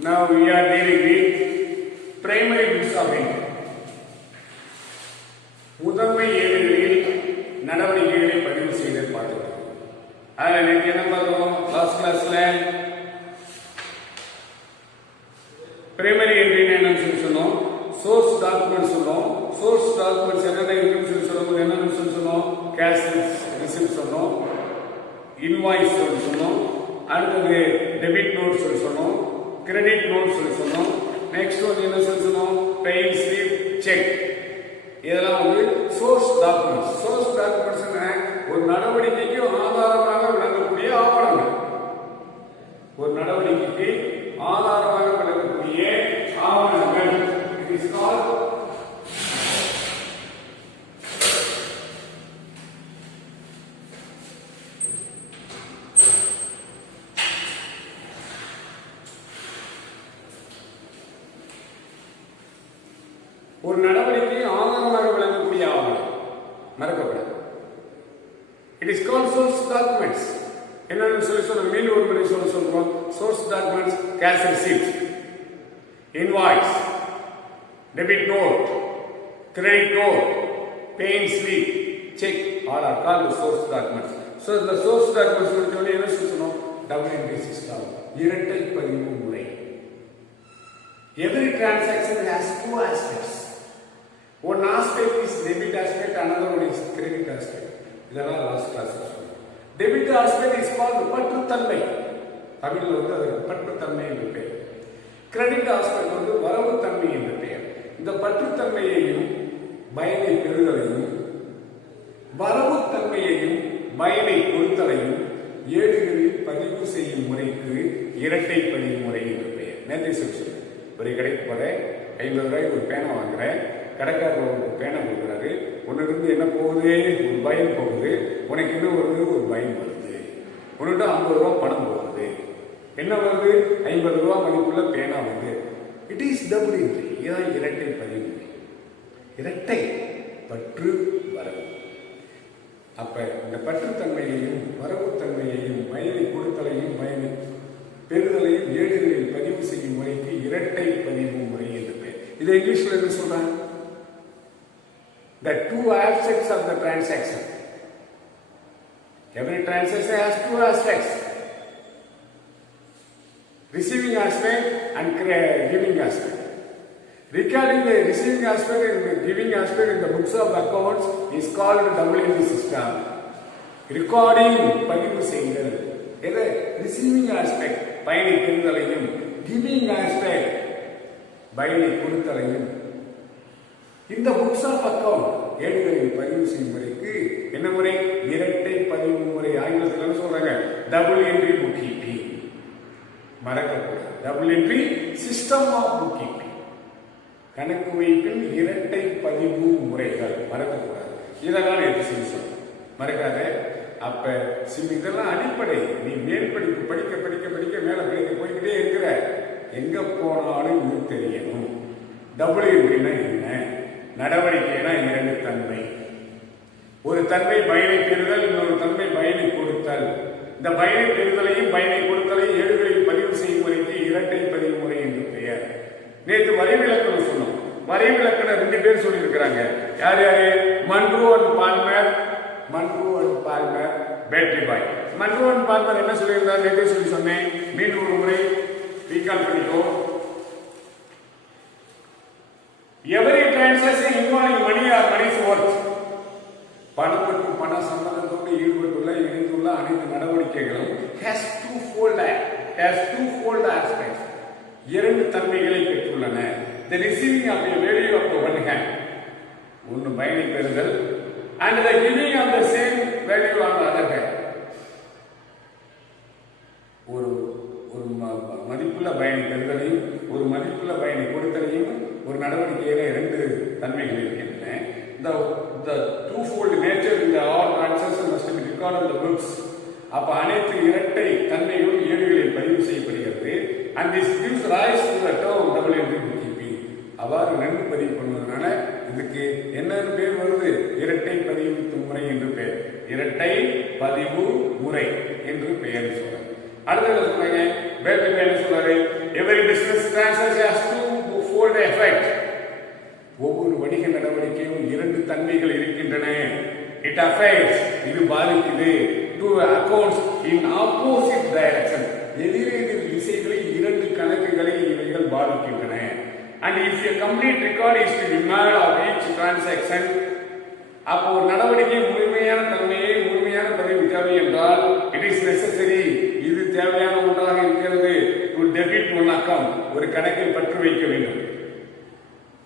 Now we are dealing with primary books of India. முதன்மை ஏடுகளில் நடவடிக்கைகளை பதிவு செய்தல் பார்த்துட்டோம். அதில் நேற்று என்ன பார்த்தோம்? லாஸ்ட் கிளாஸ்ல பிரைமரி என்ட்ரி என்னன்னு சொன்னோம், சோர்ஸ் டாக்குமெண்ட் சொன்னோம். சோர்ஸ் டாக்குமெண்ட்ஸ் என்னென்ன இருக்குன்னு சொல்லும்போது என்னன்னு சொன்னோம், கேஷ் ரிசிப்ட் சொன்னோம், இன்வாய்ஸ் சொன்னோம், அடுத்தது டெபிட் நோட்ஸ் சொன்னோம், கிரெடிட் நோட்ஸ் சொன்னோம். நெக்ஸ்ட் வந்து என்ன சொன்னோம், பெயின் ஸ்லிப், செக். இதெல்லாம் வந்து சோர்ஸ் டாக்குமெண்ட்ஸ். சோர்ஸ் டாக்குமெண்ட்ஸ் ஒரு நடவடிக்கைக்கு ஆதாரமாக விளங்கக்கூடிய ஆவணங்கள். ஒரு நடவடிக்கைக்கு ஆதாரமாக விளங்கக்கூடிய ஆவணங்கள். It is called ஒரு நடவடிக்கை ஆதாரமாக விளங்கக்கூடிய ஆவணம். மறக்கப்படாது. It is called source documents. என்னன்னு சொல்ல மீண்டும் ஒரு முறை சொல்றோம். Source documents, cash receipt, invoice, debit note, credit note, pay-in slip, cheque all are called source documents. So இந்த சோர்ஸ் டாக்குமெண்ட்ஸ் பத்தி என்ன சொல்லணும்? டபுள் என்ட்ரி சிஸ்டம், இரட்டை பதிவு முறை. Every transaction has two aspects. One aspect is debit aspect, another one is credit aspect. இதெல்லாம் last கிளாஸ்ல சொன்னோம். Debit aspect is called பற்றுத்தன்மை. தமிழ்ல வந்து அது பற்றுத்தன்மை என்று பெயர். கிரெடிட் aspect வந்து வரவுத்தன்மை என்று பெயர். இந்த பற்றுத்தன்மையையும் பயனை பெறுதலையும் வரவுத்தன்மையையும் பயனை கொடுத்தலையும் ஏடுகளில் பதிவு செய்யும் முறைக்கு இரட்டை பதிவு முறை என்று பெயர். நேற்று சொல்லுங்க, ஒரு கடைக்கு போறேன், 50 ரூபாய்க்கு ஒரு பேனை வாங்குறேன், கடைக்காரர் ஒரு பேனை கொடுக்குறாரு. உனக்கு இருந்து என்ன போகுது? ஒரு பயன் போகுது. உனக்கு இன்னும் ஒரு பயன் வருது. உன்னிட்ட 50 ரூபா பணம் போகுது. என்ன வருது? 50 ரூபா மதிப்புள்ள பேனா வருது. It is double entry. இதான் இரட்டை பதிவு. இரட்டை பற்று வரவு. அப்ப இந்த பற்றுத்தன்மையையும் வரவுத்தன்மையையும் பயனை கொடுத்தலையும் பயனை பெறுதலையும் ஏடுகளில் பதிவு செய்யும் முறைக்கு இரட்டை பதிவு முறை என்று பெயர். இதை இங்கிலீஷ்ல என்ன சொல்றாங்க? The two aspects of the transaction. Every transaction has two aspects. Receiving aspect and giving aspect. Recording the receiving aspect and the giving aspect in the books of accounts is called double entry system. Recording பதிவு செய்தல். இது receiving aspect பயனை பெறுதலையும், giving aspect பயனை கொடுத்தலையும் இந்த books of account ஏடுகளில் பதிவு செய்யும் முறைக்கு என்ன முறை? இரட்டை பதிவு முறை. ஆங்கிலத்தில் சொல்றாங்க டபுள் என்ட்ரி புக் கீப்பிங். மறக்கக்கூடாது. Double entry system of book keeping. கணக்கு வைப்பின் இரட்டை பதிவு முறைகள். மறக்கக்கூடாது. இதெல்லாம் எடுத்து சொல்லுங்க, மறக்காத. அப்ப இதெல்லாம் அடிப்படை. நீ மேல் படிப்பு படிக்க படிக்க படிக்க மேல போய்கிட்டே இருக்கிற, எங்க போனாலும் இது தெரியணும். டபுள் என்ட்ரினா என்ன? நடவடிக்கைனா இரண்டு தன்மை. ஒரு தன்மை பயனை பெறுதல், இன்னொரு தன்மை பயனை கொடுத்தல். இந்த பயனை பெறுதலையும் பயனை கொடுத்தலையும் ஏடுகளில் பதிவு செய்யும் முறைக்கு இரட்டை பதிவு முறை என்று பெயர். நேற்று வரைவிலக்கணம் சொன்னோம். வரைவிலக்கணம் 2 பேர் சொல்லி இருக்கிறாங்க. யார் யாரு? Monroe and Palmer. Monroe and Palmer, battery boy. Monroe and Palmer என்ன சொல்லியிருந்தார்? நேற்று சொல்லி சொன்னேன். மீண்டும் ஒரு முறை ரீகால் பண்ணிக்கோ. Every transaction involving money or money's worth. பணம் மற்றும் பண சம்பந்தத்தோடு ஈடுபட்டுள்ள இணைந்துள்ள அனைத்து நடவடிக்கைகளும் has twofold aspects. இரண்டு தன்மைகளை பெற்றுள்ளன. The receiving of the value of the one hand, ஒன்று பயனை பெறுதல், and the giving of the same value on the other hand. ஒரு மதிப்புள்ள பயனை பெறுதலையும் ஒரு மதிப்புள்ள பயனை கொடுத்தலையும் ஒரு நடவடிக்கையில 2 தன்மைகள் இருக்கின்றன. The twofold nature in the all transactions must be recorded in the books. அப்ப அனைத்து இரட்டை தன்மைகளும் ஏடுகளில் பதிவு செய்யப்படுகிறது. And this gives rise to the term double entry bookkeeping. அவ்வாறு நன்கு பதிவு பண்ணுவதனால இதுக்கு என்ன பேர் வருது? இரட்டை பதிவு முறை என்று பெயர். இரட்டை பதிவு முறை என்று பெயர் சொல்றாங்க. அடுத்தது சொல்றாங்க, பேட்டரி என்ன சொல்றாரு? Every business இட் அஃபெக்ட்ஸ் இது பாதிக்குது to accounts in opposite direction எதிரெதிர் திசைகளில் இரண்டு கணக்குகளை இவைகள் பாதிக்கின்றன. And if a complete record is to be made of each transaction அப்போ ஒரு நடவடிக்கை முழுமையான தன்மையை முழுமையான பதிவு தேவை என்றால் இட் இஸ் நெசசரி இது தேவையான ஒன்றாக இருக்கிறது டு டெபிட் ஒன் அக்கவுண்ட் ஒரு கணக்கில் பற்று வைக்க வேண்டும்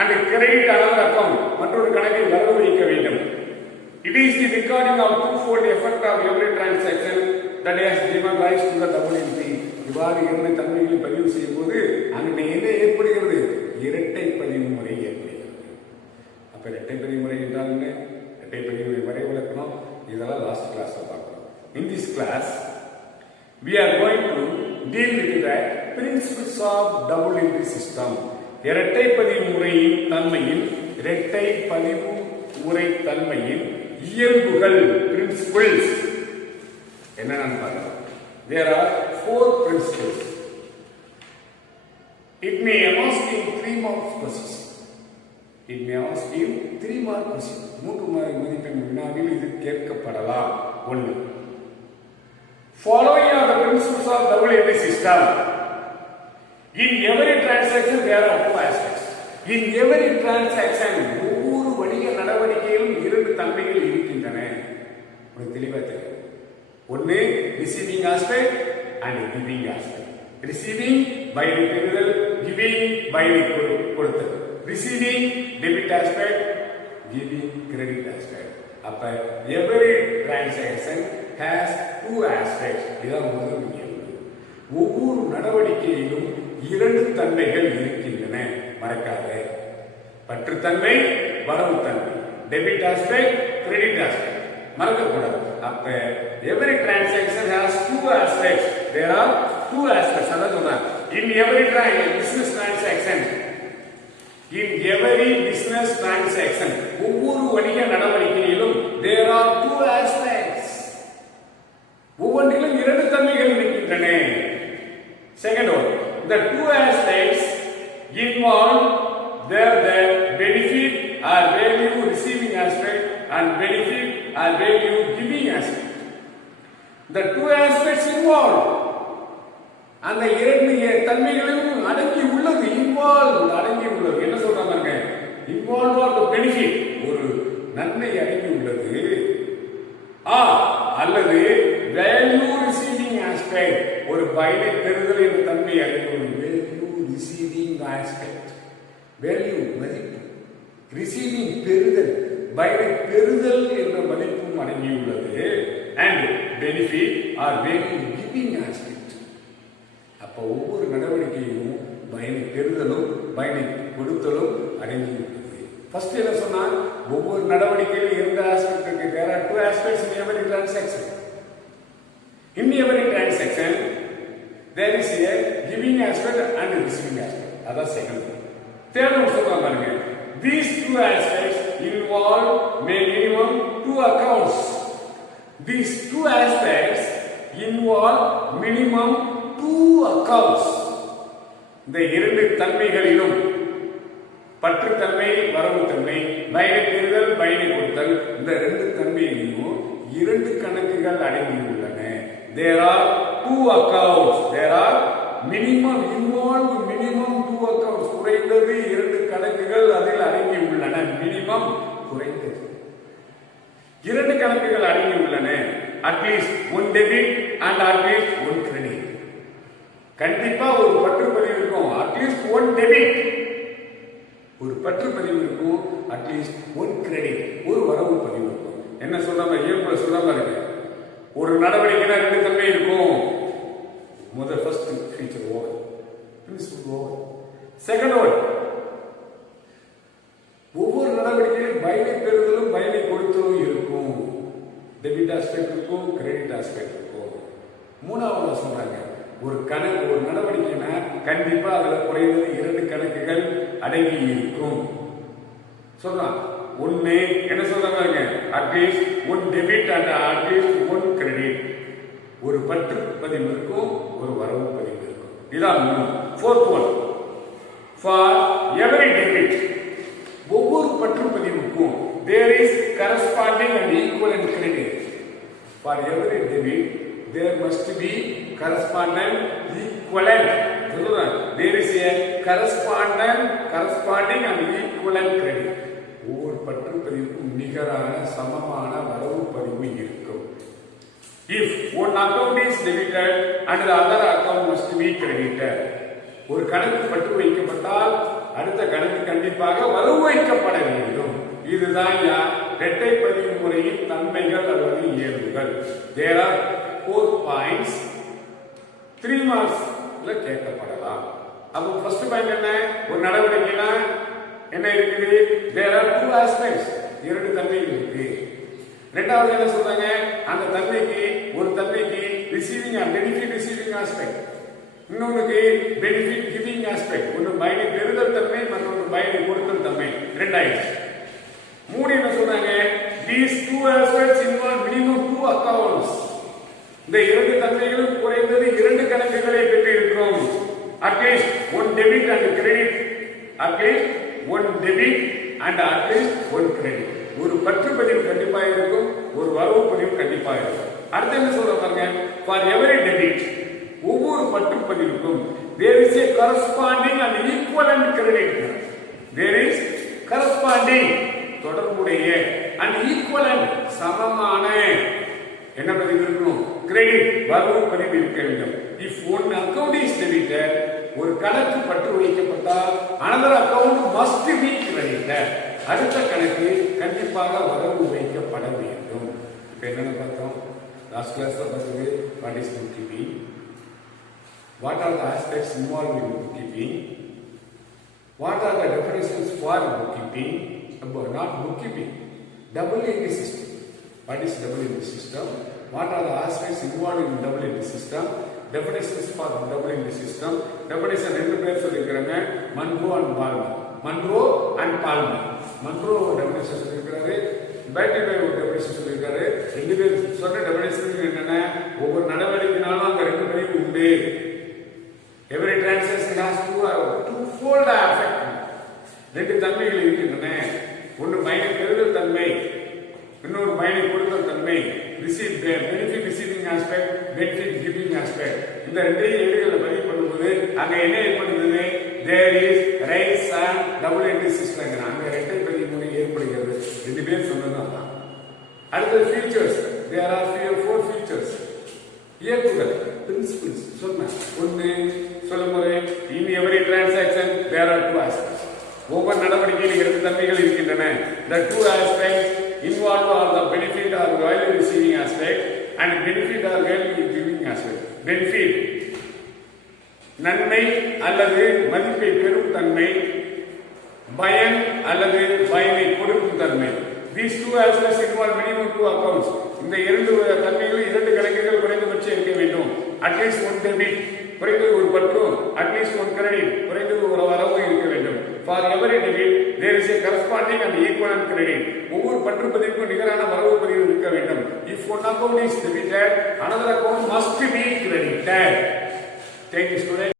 அண்ட் கிரெடிட் another அக்கவுண்ட் மற்றொரு கணக்கில் வரவு வைக்க வேண்டும். It is the recording of two-fold effect of every transaction that has given rise to the double entry. இவ்வாறு இரண்டு தன்மைகளை பதிவு செய்யும் போது அங்கே என்ன ஏற்படுகிறது? இரட்டை பதிவு முறை ஏற்படுகிறது. அப்ப இரட்டை பதிவு முறை என்றால் என்ன? இரட்டை பதிவு முறை வரை விளக்கணும். இதெல்லாம் லாஸ்ட் கிளாஸ்ல பார்க்கணும். In this class we are going to deal with the principles of double entry system. இரட்டை பதிவு முறையின் தன்மையின் இரட்டை பதிவு முறை தன்மையின் இயல்புகள் principles என்னன்னு பார்க்கலாம். There are 4 principles. It may ask in 3 marks questions. It may ask in 3 mark question. 3 mark மதிப்பெண் வினாவில் இது கேட்கப்படலாம். 1. Following are the principles of double entry system. In every transaction there are 2 aspects. In every transaction ஒவ்வொரு வணிக நடவடிக்கையிலும் இரண்டு தன்மைகள் இருக்கின்றன. உங்களுக்கு தெளிவா தெரியும். ஒன்று receiving aspect and giving aspect. Receiving பைனை பெறுதல், giving பைனை கொடுத்தல். Receiving debit aspect, giving credit aspect. அப்ப every transaction has 2 aspects. இதான் முதல் இயல்பு. ஒவ்வொரு நடவடிக்கையிலும் இரண்டு தன்மைகள் இருக்கின்றன. மறக்காத பற்றுத்தன்மை வரவுத்தன்மை டெபிட் ஆஸ்பெக்ட் கிரெடிட் ஆஸ்பெக்ட் மறக்கக்கூடாது. அப்ப every transaction has 2 aspects. There are 2 aspects. அதான் சொல்றேன். In every business transaction, ஒவ்வொரு வணிக நடவடிக்கையிலும் there are 2 aspects. ஒவ்வொன்றிலும் இரண்டு தன்மைகள் இருக்கின்றன. Second one, the 2 aspects involve the benefit or value receiving aspect and benefit or value giving aspect. The 2 aspects involved அந்த இரண்டு தன்மைகளும் அடங்கி உள்ளது. இன்வால்வ் அடங்கி உள்ளது. என்ன சொல்றாங்க? இன்வால்வ் ஆர் தி பெனிஃபிட் ஒரு நன்மை அடங்கி உள்ளது. அல்லது வேல்யூ ரிசீவிங் ஆஸ்பெக்ட் ஒரு பைனை பெறுதல் என்ற தன்மை அடங்கி உள்ளது. வேல்யூ ரிசீவிங் ஆஸ்பெக்ட் வேல்யூ மதிப்பு ரிசீவிங் பெறுதல் பைனை பெறுதல் என்ற மதிப்பும் அடங்கியுள்ளது. And benefit R value giving aspect அப்ப ஒவ்வொரு நடவடிக்கையிலும் பயனை பெறுதலும் பயனை கொடுத்தலும் அடங்கியுள்ளது. ஃபர்ஸ்ட் என்ன சொன்னா ஒவ்வொரு நடவடிக்கையிலும் இரண்டு ஆஸ்பெக்ட் இருக்கு. there are 2 aspects in every transaction. In every transaction there is a giving aspect and a receiving aspect. அதான் செகண்ட். தேர்ட் ஒன் சொல்றாங்க பாருங்க. These 2 aspects involve minimum 2 accounts. These 2 aspects involve minimum 2 accounts. இந்த இரண்டு தன்மைகளிலும் பற்றுத்தன்மை வரவுத்தன்மை பயனை பெறுதல் பயனை கொடுத்தல் இந்த ரெண்டு தன்மையிலும் இரண்டு கணக்குகள் அடங்கியுள்ளன. There are 2 accounts. There are minimum involved minimum 2 accounts. குறைந்தது இரண்டு கணக்குகள் அதில் அடங்கி உள்ளன. மினிமம் குறைந்தது இரண்டு கணக்குகள் அடங்கி உள்ளன. At least 1 debit and at least 1 credit. கண்டிப்பா ஒரு பற்றுப்பதிவு இருக்கும். அட்லீஸ்ட் 1 டெபிட் ஒரு பற்றுப்பதிவு இருக்கும். அட்லீஸ்ட் 1 கிரெடிட் ஒரு வரவு பதிவு இருக்கும். என்ன சொல்றாங்க? இயல்புல சொல்றாங்க பாருங்க. ஒரு நடவடிக்கைனா ரெண்டு தன்மை இருக்கும். முதல் first feature over principal over. Second one ஒவ்வொரு நடவடிக்கையிலும் பயனை பெறுதலும் பயனை கொடுத்தலும் இருக்கும். டெபிட் ஆஸ்பெக்ட் இருக்கும் கிரெடிட் ஆஸ்பெக்ட் இருக்கும். மூணாவது சொல்றாங்க ஒரு கணக்கு ஒரு நடவடிக்கைனா கண்டிப்பா அதுல குறைந்தது இரண்டு கணக்குகள் அடங்கி இருக்கும் சொல்றான். ஒன்னு என்ன சொல்றாங்க? At least 1 debit and at least 1 credit ஒரு பற்று பதிவு இருக்கும் ஒரு வரவு பதிவு இருக்கும். இதான் fourth one. For every debit ஒவ்வொரு பற்று பதிவுக்கும் there is corresponding and equivalent credit. For every debit, there must be corresponding equivalent. There is a corresponding and equivalent credit. ஒவ்வொரு பற்று பதிவுக்கும் நிகரான சமமான வரவு பதிவு இருக்கும். If one account is debited and the other account must be credited. ஒரு கணக்கு பற்று வைக்கப்பட்டால் அடுத்த கணக்கு கண்டிப்பாக வரவு வைக்கப்பட வேண்டும். இதுதான் இரட்டை பதிவு முறையின் தன்மைகள் அல்லது இயல்புகள். There are 4 points 3 marksல கேட்கப்படலாம். அப்போ ஃபர்ஸ்ட் பாயிண்ட் என்ன? ஒரு நடவடிக்கைனா என்ன இருக்குது? There are 2 aspects. இரண்டு தன்மைகள் இருக்கு. இரண்டாவது என்ன சொல்றாங்க? அந்த தன்மைக்கு ஒரு தன்மைக்கு ரிசீவிங் பெனிஃபிட் ரிசீவிங் ஆஸ்பெக்ட், இன்னொன்னுக்கு பெனிஃபிட் கிவிங் ஆஸ்பெக்ட். ஒன்னு பயனை பெறுதல் தன்மை, மற்றொன்று பயனை கொடுத்தல் தன்மை. ரெண்டாயிடுச்சு. மூணு என்ன சொல்றாங்க? These 2 aspects involve minimum 2 accounts. இந்த இரண்டு தன்மைகளும் குறைந்தது 2 கணக்குகளை பெற்று இருக்கிறோம். At least one debit and credit. At least one debit and at least one credit. ஒரு பற்று பதிவு கண்டிப்பாக இருக்கும், ஒரு வரவு பதிவு கண்டிப்பாக இருக்கும். அடுத்து என்ன சொல்ற பாருங்க? For every debit, ஒவ்வொரு பற்று பதிவுக்கும் there is a corresponding and equivalent credit. There is corresponding தொடர்புடைய and equivalent சமமான என்ன பதிவு இருக்கணும்? கிரெடிட் வரவு பதிவு இருக்க வேண்டும். If one account is debited, ஒரு கணக்கு பற்று வைக்கப்பட்டால் another account must be credited. அடுத்த கணக்கு கண்டிப்பாக வரவு வைக்கப்பட வேண்டும். இப்ப என்ன பார்த்தோம்? லாஸ்ட் கிளாஸ்ல பார்த்தது what is bookkeeping, what are the aspects involved in bookkeeping, what are the definitions for bookkeeping, not bookkeeping, double entry system. What is double entry system? What are the aspects involved in double entry system? Definitions for double entry system. Definition ரெண்டு பேர் சொல்லிருக்காங்க, Monroe and Palmer. Monroe and Palmer. Monroe definition சொல்லிருக்காரு, பேட்டி by ஒரு definition சொல்லிருக்காரு. ரெண்டு பேர் சொன்ன definition என்னன்னா, ஒவ்வொரு நடவடிக்கைனாலும் அந்த ரெண்டு பேரும் உண்டு. Every transaction has twofold effect. ரெண்டு தன்மைகள் இருக்கின்றன. ஒன்று பயனை பெறுதல் தன்மை, இன்னொரு பயனை கொடுத்தல் தன்மை. Benefit receiving aspect, benefit giving aspect. இந்த ரெண்டையும் ஏடுகளை பதிவு பண்ணும்போது அங்க என்ன ஏற்படுகிறது? There is rise and double entry system. அங்க இரட்டை பதிவு முறை ஏற்படுகிறது. ரெண்டு பேர் சொன்னது அதான். அடுத்தது ஃபீச்சர்ஸ். There are 4 features. இயக்குகள், பிரின்சிபிள்ஸ் சொன்ன ஒன்னு சொல்லும் போது in every transaction there are 2 aspects. ஒவ்வொரு நடவடிக்கையில் 2 தன்மைகள் இருக்கின்றன. The 2 aspects involved are the benefit or value receiving aspect and benefit or value giving aspect. Benefit நன்மை அல்லது மதிப்பை பெறும் தன்மை, பயன் அல்லது பயனை கொடுக்கும் தன்மை. These 2 aspects involve minimum 2 accounts. இந்த இரண்டு தன்மைகளில் 2 கணக்குகள் குறைந்தபட்சம் இருக்க வேண்டும். At least one debit, குறைந்தது ஒரு பற்றும், at least one credit, குறைந்தது ஒரு வரவு இருக்க வேண்டும். For every debit, there is a corresponding and equivalent credit. ஒவ்வொரு பற்று பதிவுக்கும் நிகரான வரவு பதிவு இருக்க வேண்டும். If one account is debited, another account must be credited. Thank you, students.